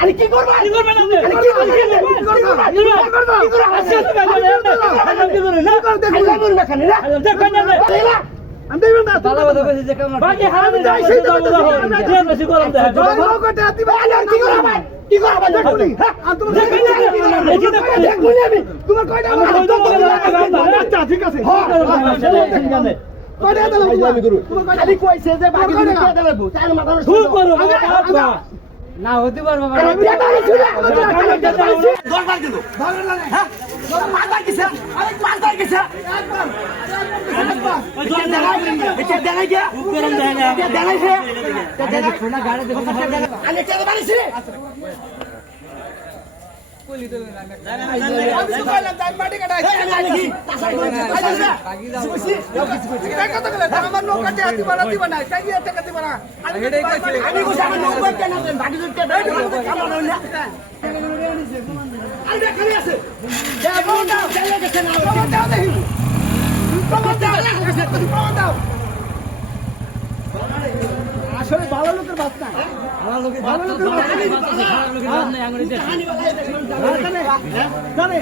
আরে কি করবা কি করবা না আরে কি করবা কি করবা কি করবা কি করবা আসছে তো কি করে না আল্লাহ নুর মাখানে না দেখো না আমি দেব না দাদা বলে কইছে যে কেমন বাকি হারামে যাই সেই তো যে বেশি গরম দেয় জয় কোটে আতি ভাই কি করবা কি করবা দেখুনি আর তুমি দেখুনি দেখি তো দেখুনি আমি তোমার কয়টা আমার আচ্ছা ঠিক আছে কয়টা দিলাম আমি করু খালি কইছে যে বাকি কয়টা দিলাম তার মাথা শুরু করো না হতে পারবো না দরবার দিল দরবার হ্যাঁ মাথা কিছে আরে মাথা কিছে একবার এটা দেখাই গিয়া গরম দেখাই না এটা দেখাইছে এটা সোনা গাড়ি দেখো আরে কে বানিছে কলি তো না আমি তো কইলাম তাই মাটি কাটাই আমি কি তাসাই কইছি বাকি দাও কিছু টাকা তো গেলে আমার লোক কাটে আতি বানাতি বানাই কাই টাকা দিবা না আমি এটাই কইছি আমি কইছি আমার লোক কাটে না বাকি যদি টাকা কাম না আরে দেখাই আছে দেখো দাও চলে গেছে না দাও দেখি দাও আসলে ভালো লোকের বাস না ভালো লোকের বাস নাই আঙুরি দেখ জানে